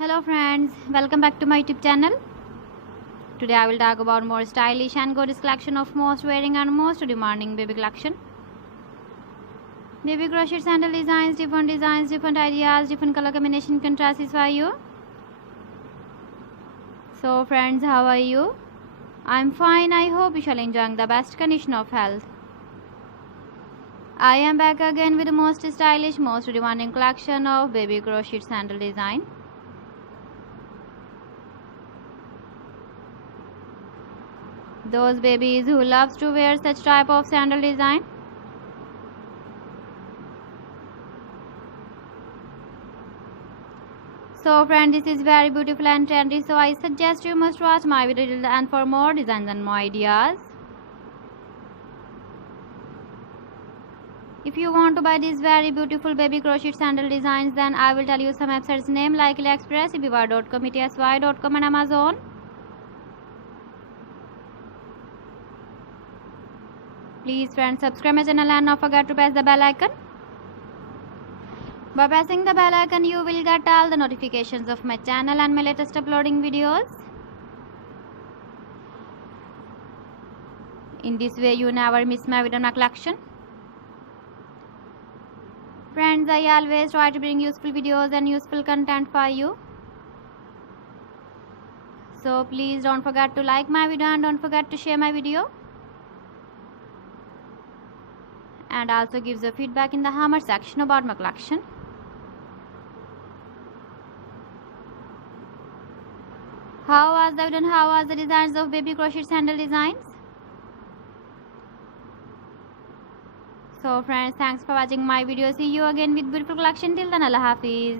Hello friends, welcome back to my YouTube channel. Today I will talk about more stylish and gorgeous collection of most wearing and most demanding baby collection. Baby crochet sandal designs, different ideas, different color combination can satisfy you. So friends, how are you? I'm fine. I hope you shall enjoy the best condition of health. I am back again with the most stylish, most demanding collection of baby crochet sandal design. Those babies who loves to wear such type of sandal design. So friend, this is very beautiful and trendy, so I suggest you must watch my video till the end for more designs and more ideas. If you want to buy these very beautiful baby crochet sandal designs, then I will tell you some websites name like AliExpress, eBay.com, etsy.com and Amazon. Please friends, subscribe my channel and not forget to press the bell icon. By pressing the bell icon, you will get all the notifications of my channel and my latest uploading videos. In this way, you never miss my video and collection. Friends, I always try to bring useful videos and useful content for you. So please don't forget to like my video and don't forget to share my video. And also gives a feedback in the comment section about my collection. How was the video and how was the designs of baby crochet sandal designs? So friends, thanks for watching my video. See you again with beautiful collection. Till then, Allah Hafiz.